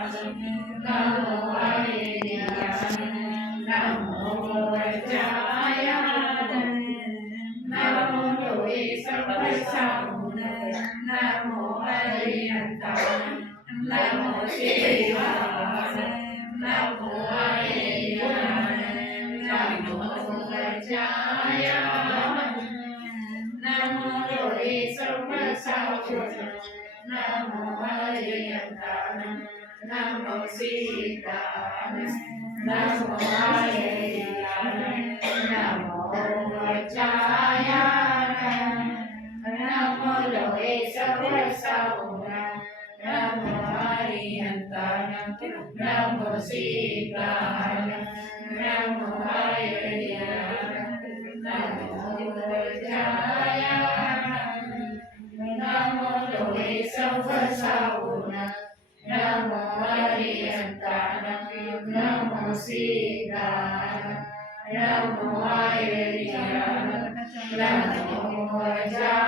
नमो वैद्याय नमो वज्राय नमो लोके सर्वसाहुने नमो हरियन्ताय नमो शिवाय नमो वैद्याय नमो वज्राय नमो लोके सर्वसाहुने नमो हरियन्ताय नमो सीताय नमो हरियाय नमो वज्राय नमो लोके सर्वसाहुने नमो हरियन्ताय नमो सीताय नमो हरियाय नमो वज्राय नमो लोके सर्वसाहुने नमो हरियन्ताय नमो सीताय नमो हरियाय नमो वज्राय